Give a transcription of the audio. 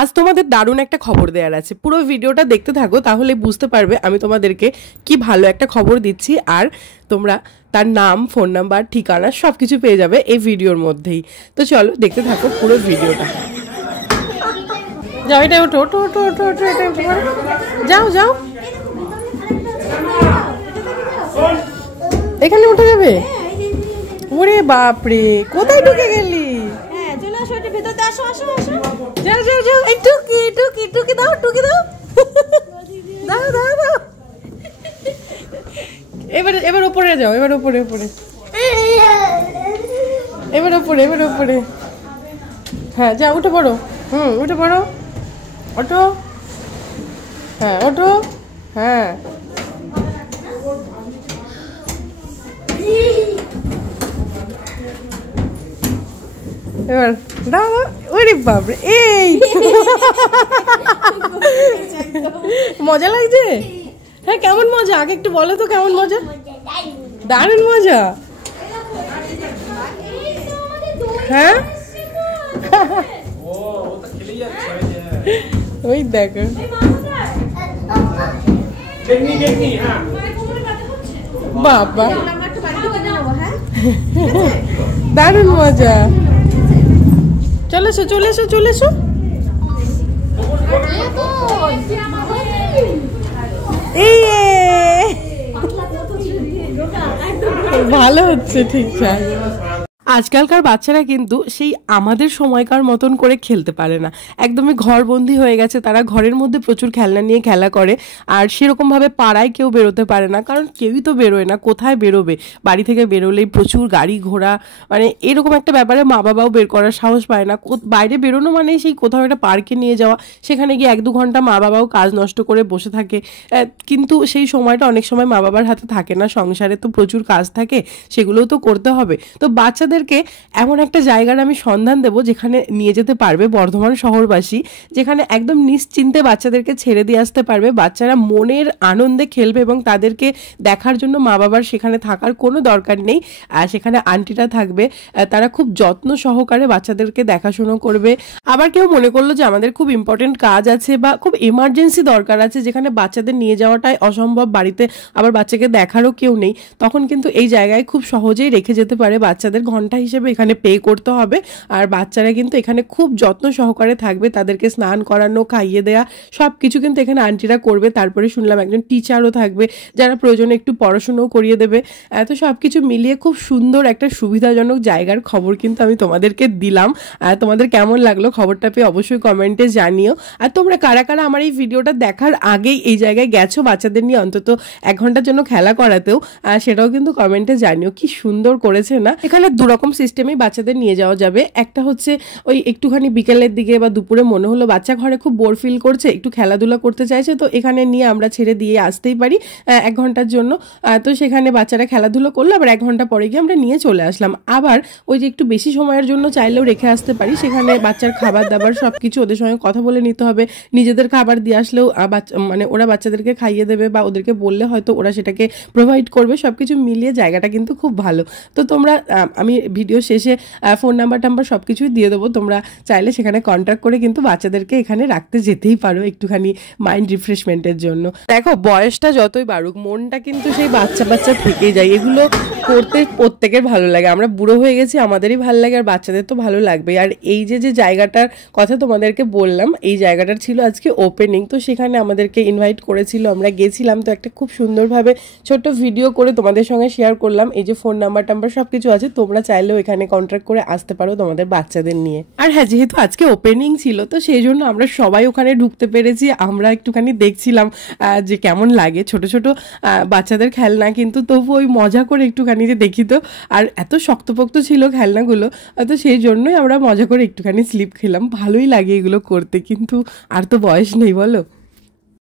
আজ তোমাদের দারুণ একটা খবর দেওয়ার আছে, পুরো ভিডিওটা দেখতে থাকো, তাহলে বুঝতে পারবে আমি তোমাদেরকে কি ভালো একটা খবর দিচ্ছি। আর তোমরা তার নাম, ফোন নাম্বার, ঠিকানা সব কিছু পেয়ে যাবে এই ভিডিওর মধ্যেই। তো চলো দেখতে থাকো পুরো ভিডিওটা। যাও, এটা ওঠো ওঠো ওঠো ওঠো ওঠো, যাও যাও, এখানে উঠে যাবে। ওরে বাপরে, কোথায় ঢুকে গেলি? যাও যাও যাও, এই টুকি টুকি টুকি দাও, টুকি দাও, দাও দাও দাও। এবার উপরে যাও, এবার উপরে উপরে, এবার উপরে এবার উপরে। হ্যাঁ যাও, উঠে পড়ো। উঠে পড়ো, ওঠো। হ্যাঁ ওঠো, হ্যাঁ। এবার দাও। ওরে বাপরে, এই মজা লাগছে? হ্যাঁ কেমন মজা, আগে একটু বলো তো কেমন মজা? দারুণ মজা। হ্যাঁ ওই দেখো, বাবা দারুণ মজা। চলে এসো চলে এসো চলে এসো। ভালো হচ্ছে ঠিকঠাক। আজকালকার বাচ্চারা কিন্তু সেই আমাদের সময়কার মতন করে খেলতে পারে না, একদমই ঘরবন্দি হয়ে গেছে। তারা ঘরের মধ্যে প্রচুর খেলনা নিয়ে খেলা করে, আর সেরকমভাবে পাড়ায় কেউ বেরোতে পারে না, কারণ কেউই তো বেরোয় না। কোথায় বেরোবে? বাড়ি থেকে বেরোলেই প্রচুর গাড়ি ঘোড়া, মানে এরকম একটা ব্যাপারে মা বাবাও বের করার সাহস পায় না। বাইরে বেরোনো মানে সেই কোথাও একটা পার্কে নিয়ে যাওয়া, সেখানে গিয়ে 1-2 ঘন্টা মা বাবাও কাজ নষ্ট করে বসে থাকে। কিন্তু সেই সময়টা অনেক সময় মা বাবার হাতে থাকে না, সংসারে তো প্রচুর কাজ থাকে, সেগুলোও তো করতে হবে। তো বাচ্চাদেরকে এমন একটা জায়গার আমি সন্ধান দেবো যেখানে নিয়ে যেতে পারবে বর্ধমান শহরবাসী, যেখানে একদম নিশ্চিন্তে বাচ্চাদেরকে ছেড়ে দিয়ে আসতে পারবে। বাচ্চারা মনের আনন্দে খেলবে এবং তাদেরকে দেখার জন্য মা বাবার সেখানে থাকার কোনো দরকার নেই। সেখানে আন্টিরা থাকবে, তারা খুব যত্ন সহকারে বাচ্চাদেরকে দেখাশুনো করবে। আবার কেউ মনে করলো যে আমাদের খুব ইম্পর্টেন্ট কাজ আছে বা খুব এমার্জেন্সি দরকার আছে, যেখানে বাচ্চাদের নিয়ে যাওয়াটাই অসম্ভব, বাড়িতে আবার বাচ্চাকে দেখারও কেউ নেই, তখন কিন্তু এই জায়গায় খুব সহজেই রেখে যেতে পারে। বাচ্চাদের ঘন্টা হিসেবে এখানে পে করতে হবে, আর বাচ্চারা কিন্তু এখানে খুব যত্ন সহকারে থাকবে। তাদেরকে স্নান করানো, খাইয়ে দেওয়া সব কিছু কিন্তু এখানে আন্টিরা করবে। তারপরে শুনলাম একজন টিচারও থাকবে, যারা প্রয়োজনে একটু পড়াশুনোও করিয়ে দেবে। তো সব কিছু মিলিয়ে খুব সুন্দর একটা সুবিধাজনক জায়গার খবর কিন্তু আমি তোমাদেরকে দিলাম। তোমাদের কেমন লাগলো খবরটা পেয়ে অবশ্যই কমেন্টে জানিও। আর তোমরা কারা কারা আমার এই ভিডিওটা দেখার আগেই এই জায়গায় গেছো বাচ্চাদের নিয়ে অন্তত 1 ঘন্টার জন্য খেলা করাতেও, সেটাও কিন্তু কমেন্টে জানিও। কি সুন্দর করেছে না? এখানে 2 রকম সিস্টেমেই বাচ্চাদের নিয়ে যাওয়া যাবে। একটা হচ্ছে ওই একটুখানি বিকেলের দিকে বা দুপুরে মনে হলো বাচ্চা ঘরে খুব বোর ফিল করছে, একটু খেলাধুলা করতে চাইছে, তো এখানে নিয়ে আমরা ছেড়ে দিয়ে আসতেই পারি 1 ঘন্টার জন্য। তো সেখানে বাচ্চারা খেলাধুলো করলো, আবার 1 ঘন্টা পরে গিয়ে আমরা নিয়ে চলে আসলাম। আবার ওই যে একটু বেশি সময়ের জন্য চাইলেও রেখে আসতে পারি, সেখানে বাচ্চার খাবার দাবার সব কিছু ওদের সঙ্গে কথা বলে নিতে হবে। নিজেদের খাবার দিয়ে আসলেও মানে ওরা বাচ্চাদেরকে খাইয়ে দেবে, বা ওদেরকে বললে হয়তো ওরা সেটাকে প্রোভাইড করবে। সব কিছু মিলিয়ে জায়গাটা কিন্তু খুব ভালো। তো তোমরা, আমি ভিডিও শেষে ফোন নাম্বার সব কিছুই দিয়ে দেবো, তোমরা চাইলে সেখানে কন্ট্যাক্ট করে কিন্তু বাচ্চাদেরকে এখানে রাখতে যেতেই পারো একটুখানি মাইন্ড রিফ্রেশমেন্টের জন্য। দেখো বয়সটা যতই বাড়ুক, মনটা কিন্তু সেই বাচ্চা বাচ্চা থেকেই যায়। এগুলো করতে প্রত্যেকের ভালো লাগে। আমরা বুড়ো হয়ে গেছি, আমাদেরই ভালো লাগে, আর বাচ্চাদের তো ভালো লাগবে। আর এই যে যে জায়গাটার কথা তোমাদেরকে বললাম, এই জায়গাটার ছিল আজকে ওপেনিং, তো সেখানে আমাদেরকে ইনভাইট করেছিল, আমরা গেছিলাম। তো একটা খুব সুন্দরভাবে ছোট্ট ভিডিও করে তোমাদের সঙ্গে শেয়ার করলাম। এই যে ফোন নাম্বার সব কিছু আছে, তোমরা চাইলেও এখানে কন্ট্যাক্ট করে আসতে পারো তোমাদের বাচ্চাদের নিয়ে। আর হ্যাঁ, যেহেতু আজকে ওপেনিং ছিল, তো সেই জন্য আমরা সবাই ওখানে ঢুকতে পেরেছি। আমরা একটুখানি দেখছিলাম যে কেমন লাগে ছোট ছোট বাচ্চাদের খেলনা, কিন্তু তবু ওই মজা করে একটুখানি যে দেখি তো। আর এত শক্তপোক্ত ছিল খেলনাগুলো, তো সেই জন্যই আমরা মজা করে একটুখানি স্লিপ খেলাম। ভালোই লাগে এগুলো করতে, কিন্তু আর তো বয়স নেই বলো।